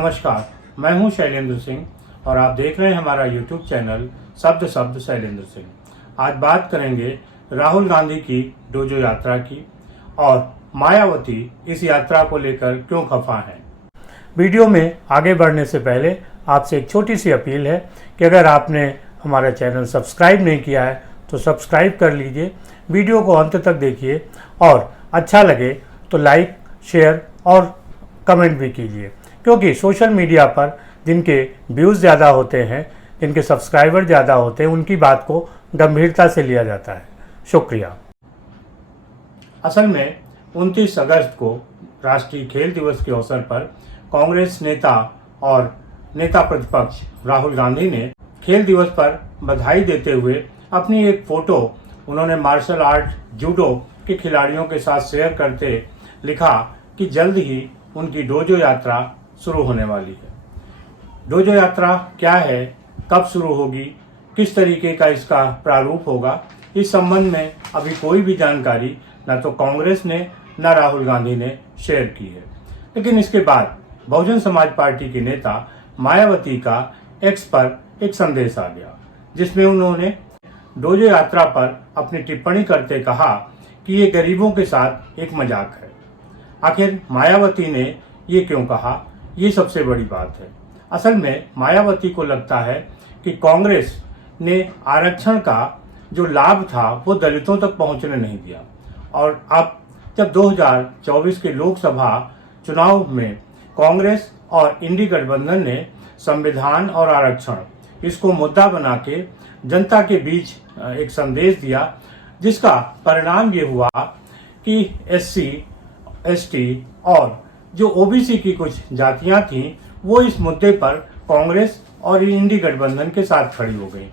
नमस्कार, मैं हूं शैलेंद्र सिंह और आप देख रहे हैं हमारा YouTube चैनल शब्द शब्द शैलेंद्र सिंह। आज बात करेंगे राहुल गांधी की डोजो यात्रा की और मायावती इस यात्रा को लेकर क्यों खफा हैं। वीडियो में आगे बढ़ने से पहले आपसे एक छोटी सी अपील है कि अगर आपने हमारा चैनल सब्सक्राइब नहीं किया है तो सब्सक्राइब कर लीजिए, वीडियो को अंत तक देखिए और अच्छा लगे तो लाइक, शेयर और कमेंट भी कीजिए, क्योंकि सोशल मीडिया पर जिनके व्यूज़ ज़्यादा होते हैं, जिनके सब्सक्राइबर ज़्यादा होते हैं, उनकी बात को गंभीरता से लिया जाता है। शुक्रिया। असल में 29 अगस्त को राष्ट्रीय खेल दिवस के अवसर पर कांग्रेस नेता और नेता प्रतिपक्ष राहुल गांधी ने खेल दिवस पर बधाई देते हुए अपनी एक फ़ोटो उन्होंने मार्शल आर्ट जूडो के खिलाड़ियों के साथ शेयर करते लिखा कि जल्द ही उनकी डोजो यात्रा शुरू होने वाली है। डोजो यात्रा क्या है, कब शुरू होगी, किस तरीके का इसका प्रारूप होगा, इस संबंध में अभी कोई भी जानकारी न तो कांग्रेस ने न राहुल गांधी ने शेयर की है। लेकिन इसके बाद बहुजन समाज पार्टी के नेता मायावती का एक्स पर एक संदेश आ गया, जिसमें उन्होंने डोजो यात्रा पर अपनी टिप्पणी करते कहा कि ये गरीबों के साथ एक मजाक है। आखिर मायावती ने ये क्यों कहा, ये सबसे बड़ी बात है। असल में मायावती को लगता है कि कांग्रेस ने आरक्षण का जो लाभ था वो दलितों तक पहुंचने नहीं दिया, और अब जब 2024 के लोकसभा चुनाव में कांग्रेस और इंडी गठबंधन ने संविधान और आरक्षण इसको मुद्दा बना के जनता के बीच एक संदेश दिया, जिसका परिणाम ये हुआ कि SC, ST और जो OBC की कुछ जातियां थीं वो इस मुद्दे पर कांग्रेस और इंडी गठबंधन के साथ खड़ी हो गई,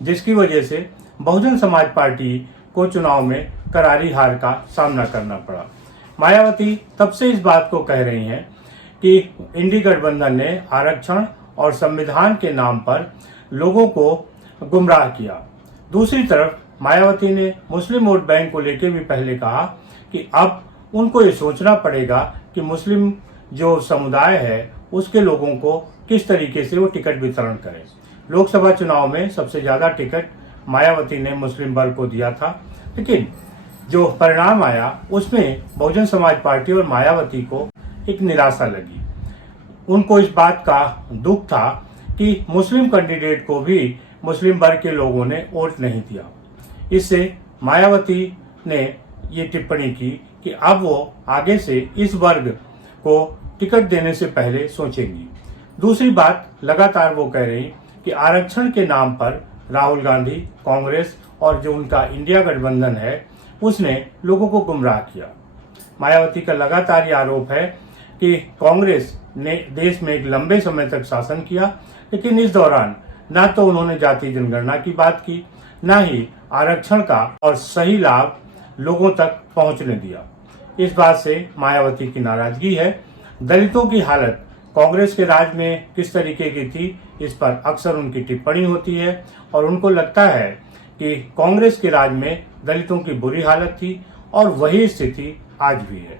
जिसकी वजह से बहुजन समाज पार्टी को चुनाव में करारी हार का सामना करना पड़ा। मायावती तब से इस बात को कह रही हैं कि इंडी गठबंधन ने आरक्षण और संविधान के नाम पर लोगों को गुमराह किया। दूसरी तरफ मायावती ने मुस्लिम वोट बैंक को लेकर भी पहले कहा कि अब उनको ये सोचना पड़ेगा कि मुस्लिम जो समुदाय है उसके लोगों को किस तरीके से वो टिकट वितरण करें। लोकसभा चुनाव में सबसे ज़्यादा टिकट मायावती ने मुस्लिम वर्ग को दिया था, लेकिन जो परिणाम आया उसमें बहुजन समाज पार्टी और मायावती को एक निराशा लगी। उनको इस बात का दुख था कि मुस्लिम कैंडिडेट को भी मुस्लिम वर्ग के लोगों ने वोट नहीं दिया। इससे मायावती ने ये टिप्पणी की कि अब वो आगे से इस वर्ग को टिकट देने से पहले सोचेंगी। दूसरी बात, लगातार वो कह रही कि आरक्षण के नाम पर राहुल गांधी, कांग्रेस और जो उनका इंडिया गठबंधन है उसने लोगों को गुमराह किया। मायावती का लगातार ये आरोप है कि कांग्रेस ने देश में एक लंबे समय तक शासन किया, लेकिन इस दौरान ना तो उन्होंने जाति जनगणना की बात की, ना ही आरक्षण का और सही लाभ लोगों तक पहुंचने दिया। इस बात से मायावती की नाराजगी है। दलितों की हालत कांग्रेस के राज में किस तरीके की थी, इस पर अक्सर उनकी टिप्पणी होती है और उनको लगता है कि कांग्रेस के राज में दलितों की बुरी हालत थी और वही स्थिति आज भी है।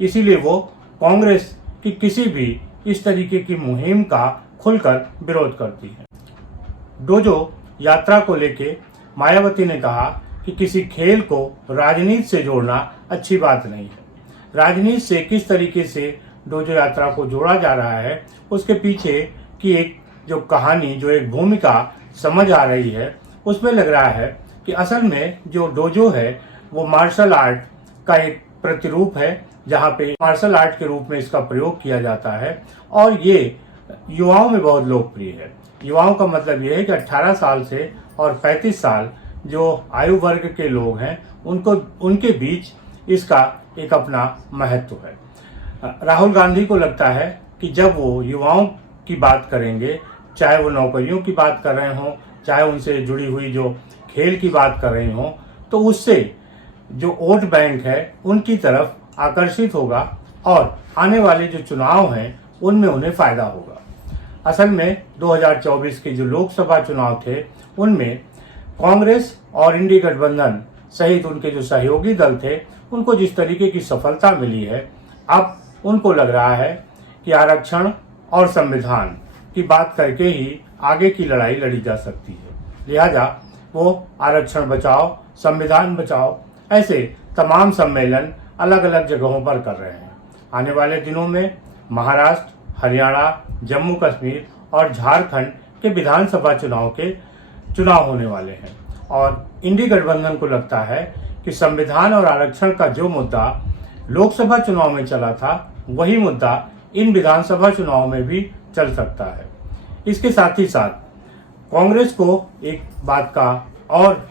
इसीलिए वो कांग्रेस की किसी भी इस तरीके की मुहिम का खुलकर विरोध करती है। डोजो यात्रा को लेके मायावती ने कहा कि किसी खेल को राजनीति से जोड़ना अच्छी बात नहीं है। राजनीति से किस तरीके से डोजो यात्रा को जोड़ा जा रहा है, उसके पीछे की एक जो कहानी, जो एक भूमिका समझ आ रही है, उसमें लग रहा है कि असल में जो डोजो है वो मार्शल आर्ट का एक प्रतिरूप है, जहाँ पे मार्शल आर्ट के रूप में इसका प्रयोग किया जाता है और ये युवाओं में बहुत लोकप्रिय है। युवाओं का मतलब ये है कि 18 साल से और 35 साल जो आयु वर्ग के लोग हैं उनके बीच इसका एक अपना महत्व है। राहुल गांधी को लगता है कि जब वो युवाओं की बात करेंगे, चाहे वो नौकरियों की बात कर रहे हों, चाहे उनसे जुड़ी हुई जो खेल की बात कर रहे हों, तो उससे जो वोट बैंक है उनकी तरफ आकर्षित होगा और आने वाले जो चुनाव हैं उनमें उन्हें फायदा होगा। असल में 2024 के जो लोकसभा चुनाव थे उनमें कांग्रेस और इंडी गठबंधन सहित उनके जो सहयोगी दल थे उनको जिस तरीके की सफलता मिली है, अब उनको लग रहा है कि आरक्षण और संविधान की बात करके ही आगे की लड़ाई लड़ी जा सकती है। लिहाजा वो आरक्षण बचाओ, संविधान बचाओ, ऐसे तमाम सम्मेलन अलग अलग जगहों पर कर रहे हैं। आने वाले दिनों में महाराष्ट्र, हरियाणा, जम्मू कश्मीर और झारखंड के विधानसभा चुनाव होने वाले हैं और इंडी गठबंधन को लगता है कि संविधान और आरक्षण का जो मुद्दा लोकसभा चुनाव में चला था, वही मुद्दा इन विधानसभा चुनाव में भी चल सकता है। इसके साथ ही साथ कांग्रेस को एक बात का और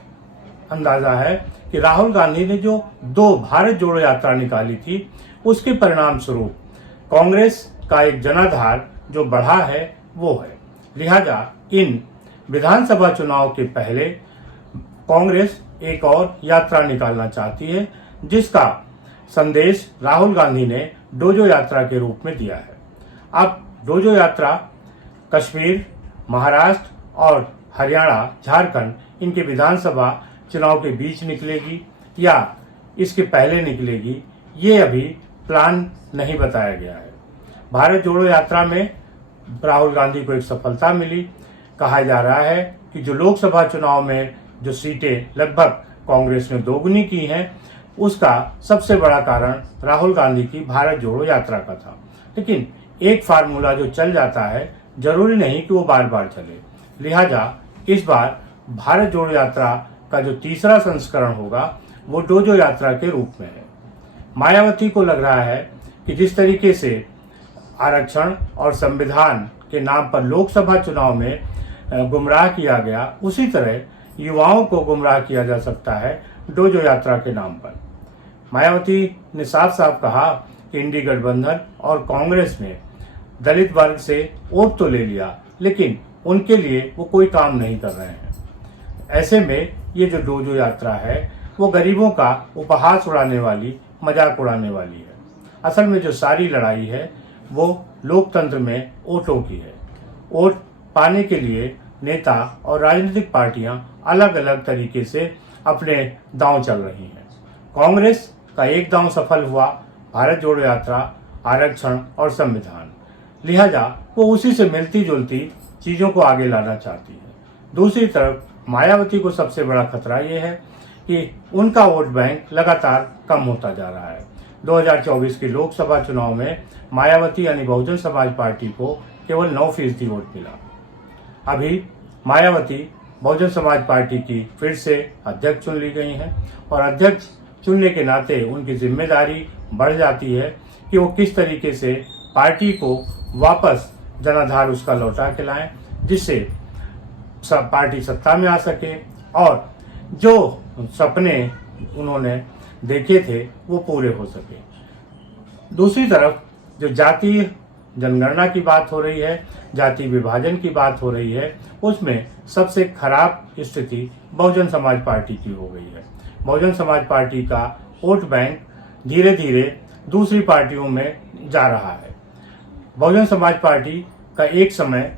अंदाजा है कि राहुल गांधी ने जो 2 भारत जोड़ो यात्रा निकाली थी, उसके परिणाम स्वरूप कांग्रेस का एक जनाधार जो बढ़ा है वो है। लिहाजा इन विधानसभा चुनाव के पहले कांग्रेस एक और यात्रा निकालना चाहती है, जिसका संदेश राहुल गांधी ने डोजो यात्रा के रूप में दिया है। अब डोजो यात्रा कश्मीर, महाराष्ट्र और हरियाणा, झारखंड इनके विधानसभा चुनाव के बीच निकलेगी या इसके पहले निकलेगी, ये अभी प्लान नहीं बताया गया है। भारत जोड़ो यात्रा में राहुल गांधी को एक सफलता मिली। कहा जा रहा है कि जो लोकसभा चुनाव में जो सीटें लगभग कांग्रेस ने दोगुनी की हैं, उसका सबसे बड़ा कारण राहुल गांधी की भारत जोड़ो यात्रा का था। लेकिन एक फार्मूला जो चल जाता है, जरूरी नहीं कि वो बार बार चले। लिहाजा इस बार भारत जोड़ो यात्रा का जो तीसरा संस्करण होगा, वो डोजो यात्रा के रूप में है। मायावती को लग रहा है कि जिस तरीके से आरक्षण और संविधान के नाम पर लोकसभा चुनाव में गुमराह किया गया, उसी तरह युवाओं को गुमराह किया जा सकता है डोजो यात्रा के नाम पर। मायावती ने साफ साफ कहा कि इंडी गठबंधन और कांग्रेस ने दलित वर्ग से वोट तो ले लिया, लेकिन उनके लिए वो कोई काम नहीं कर रहे हैं। ऐसे में ये जो डोजो यात्रा है, वो गरीबों का उपहास उड़ाने वाली, मजाक उड़ाने वाली है। असल में जो सारी लड़ाई है वो लोकतंत्र में वोटों की है। वोट पाने के लिए नेता और राजनीतिक पार्टियां अलग अलग तरीके से अपने दांव चल रही हैं। कांग्रेस का एक दांव सफल हुआ, भारत जोड़ो यात्रा, आरक्षण और संविधान। लिहाजा वो उसी से मिलती जुलती चीजों को आगे लाना चाहती है। दूसरी तरफ मायावती को सबसे बड़ा खतरा ये है कि उनका वोट बैंक लगातार कम होता जा रहा है। 2024 के लोकसभा चुनाव में मायावती यानी बहुजन समाज पार्टी को केवल 9% वोट मिला। अभी मायावती बहुजन समाज पार्टी की फिर से अध्यक्ष चुन ली गई हैं और अध्यक्ष चुनने के नाते उनकी जिम्मेदारी बढ़ जाती है कि वो किस तरीके से पार्टी को वापस जनाधार उसका लौटा के लाएं, जिससे पार्टी सत्ता में आ सके और जो सपने उन्होंने देखे थे वो पूरे हो सके। दूसरी तरफ जो जातीय जनगणना की बात हो रही है, जाति विभाजन की बात हो रही है, उसमें सबसे खराब स्थिति बहुजन समाज पार्टी की हो गई है। बहुजन समाज पार्टी का वोट बैंक धीरे धीरे दूसरी पार्टियों में जा रहा है। बहुजन समाज पार्टी का एक समय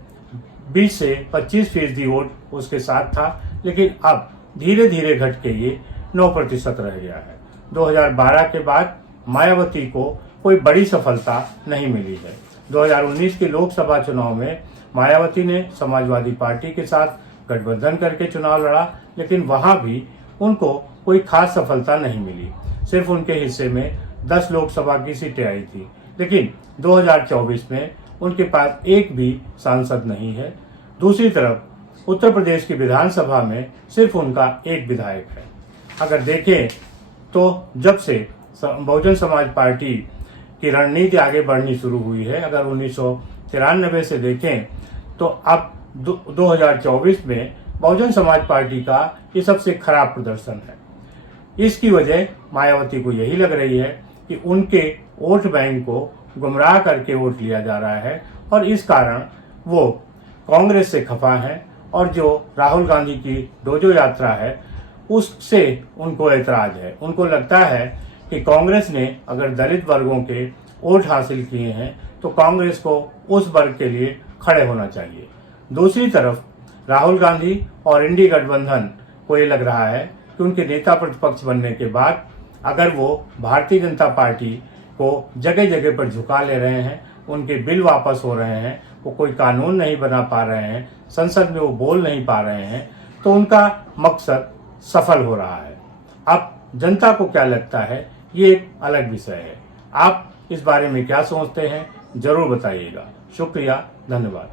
20 से 25% वोट उसके साथ था, लेकिन अब धीरे धीरे घट के ये 9% रह गया है। 2012 के बाद मायावती को कोई बड़ी सफलता नहीं मिली है। 2019 के लोकसभा चुनाव में मायावती ने समाजवादी पार्टी के साथ गठबंधन करके चुनाव लड़ा, लेकिन वहां भी उनको कोई खास सफलता नहीं मिली। सिर्फ उनके हिस्से में 10 लोकसभा की सीटें आई थी, लेकिन 2024 में उनके पास एक भी सांसद नहीं है। दूसरी तरफ उत्तर प्रदेश की विधानसभा में सिर्फ उनका एक विधायक है। अगर देखें तो जब से बहुजन समाज पार्टी की रणनीति आगे बढ़नी शुरू हुई है, अगर 1993 से देखें तो अब 2024 में बहुजन समाज पार्टी का ये सबसे खराब प्रदर्शन है। इसकी वजह मायावती को यही लग रही है कि उनके वोट बैंक को गुमराह करके वोट लिया जा रहा है और इस कारण वो कांग्रेस से खफा हैं और जो राहुल गांधी की डोजो यात्रा है उससे उनको ऐतराज है। उनको लगता है कि कांग्रेस ने अगर दलित वर्गों के वोट हासिल किए हैं तो कांग्रेस को उस वर्ग के लिए खड़े होना चाहिए। दूसरी तरफ राहुल गांधी और इंडी गठबंधन को ये लग रहा है कि उनके नेता प्रतिपक्ष बनने के बाद अगर वो भारतीय जनता पार्टी को जगह जगह पर झुका ले रहे हैं उनके बिल वापस हो रहे हैं, वो कोई कानून नहीं बना पा रहे हैं, संसद में वो बोल नहीं पा रहे हैं, तो उनका मकसद सफल हो रहा है। अब जनता को क्या लगता है, ये एक अलग विषय है। आप इस बारे में क्या सोचते हैं, जरूर बताइएगा। शुक्रिया, धन्यवाद।